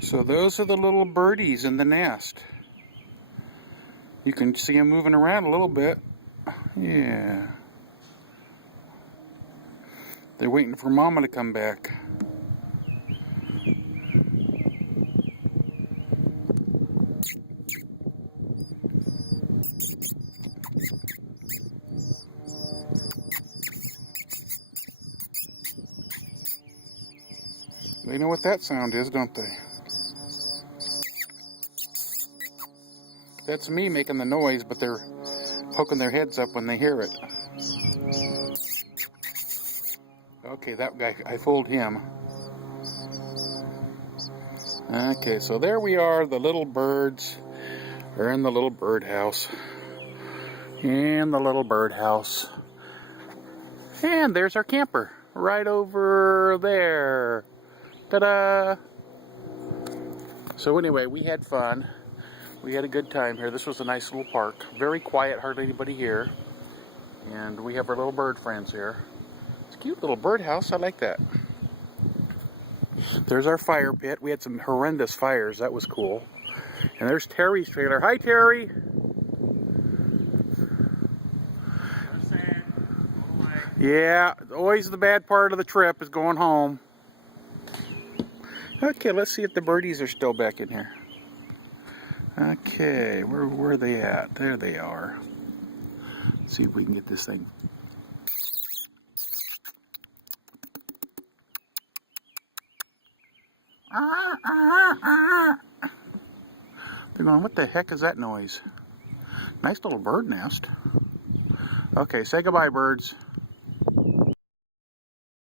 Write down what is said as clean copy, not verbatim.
So those are the little birdies in the nest. You can see them moving around a little bit. Yeah. They're waiting for Mama to come back. They know what that sound is, don't they? That's me making the noise, but they're poking their heads up when they hear it. Okay, that guy, I fooled him. Okay, so there we are. The little birds are in the little birdhouse. In the little birdhouse. And there's our camper right over there. Ta-da! So anyway, we had fun. We had a good time here. This was a nice little park. Very quiet, hardly anybody here. And we have our little bird friends here. It's a cute little birdhouse. I like that. There's our fire pit. We had some horrendous fires. That was cool. And there's Terry's trailer. Hi, Terry. Yeah, always the bad part of the trip is going home. Okay, let's see if the birdies are still back in here. Okay, where are they at? There they are. Let's see if we can get this thing. They're going, what the heck is that noise? Nice little bird nest. Okay, say goodbye, birds.